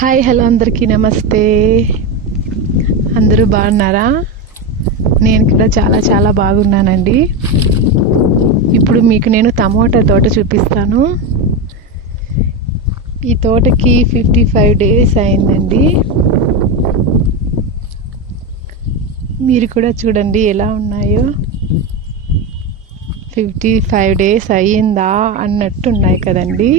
Hi hello అందరికీ నమస్తే. అందరూ బాగున్నారా? నేను కూడా చాలా చాలా బాగున్నానండి. ఇప్పుడు మీకు నేను టమోటా తోట చూపిస్తాను. ఈ తోటకి 55 డేస్ అయిందండి. మీరు కూడా చూడండి ఎలా ఉన్నాయో. 55 డేస్ అయ్యిందా అన్నట్టు ఉన్నాయి కదండి.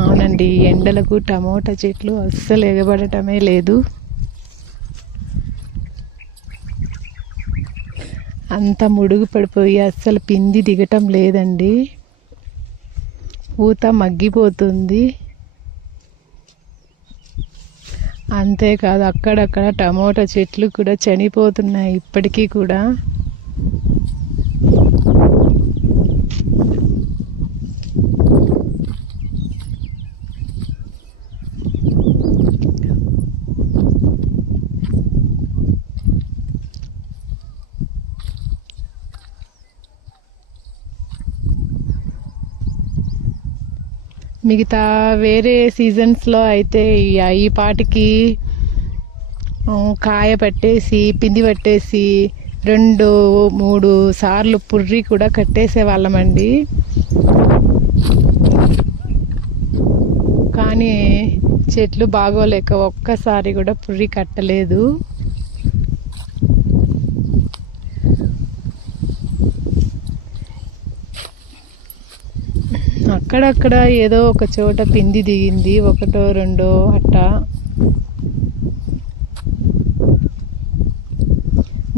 అవునండి, ఎండలకు టమోటా చెట్లు అస్సలు ఎగబడటమే లేదు. అంత ముడుగు పడిపోయి అస్సలు పిండి దిగటం లేదండి. పూత మగ్గిపోతుంది. అంతేకాదు, అక్కడక్కడ టమోటా చెట్లు కూడా చనిపోతున్నాయి ఇప్పటికీ కూడా. మిగతా వేరే సీజన్స్లో అయితే ఈ పాటికి కాయ పట్టేసి పిండి పట్టేసి 2-3 సార్లు పుర్రి కూడా కట్టేసే వాళ్ళమండి. కానీ చెట్లు బాగోలేక ఒక్కసారి కూడా పుర్రి కట్టలేదు. అక్కడక్కడ ఏదో ఒక చోట పిండి దిగింది, 1-2 అట్ట.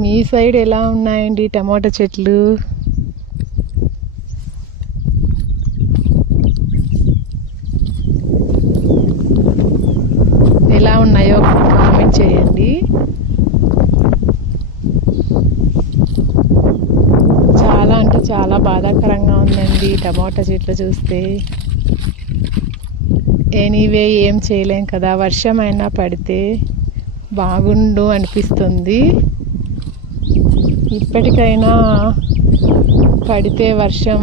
మీ సైడ్ ఎలా ఉన్నాయండి టమోటా చెట్లు? ఎలా ఉన్నాయో కామెంట్ చేయండి. చాలా అంటే చాలా బాధాకరంగా ఉందండి టమోటా చెట్లు చూస్తే. ఎనీవే ఏం చేయలేం కదా, వర్షం అయినా పడితే బాగుండు అనిపిస్తుంది. ఇప్పటికైనా పడితే వర్షం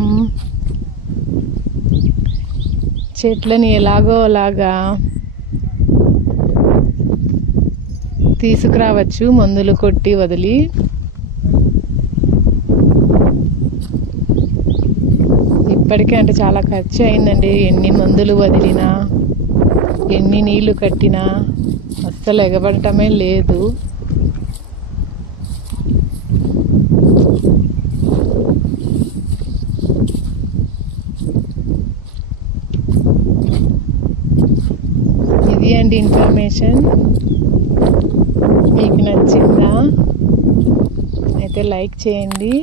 చెట్లని ఎలాగో అలాగా తీసుకురావచ్చు, మందులు కొట్టి వదిలి. ఇప్పటికే అంటే చాలా ఖర్చు అయిందండి. ఎన్ని మందులు వదిలినా, ఎన్ని నీళ్లు కట్టినా అస్సలు ఎగబడటమే లేదు. ఇది అండి ఇన్ఫర్మేషన్. మీకు నచ్చిందా? అయితే లైక్ చేయండి.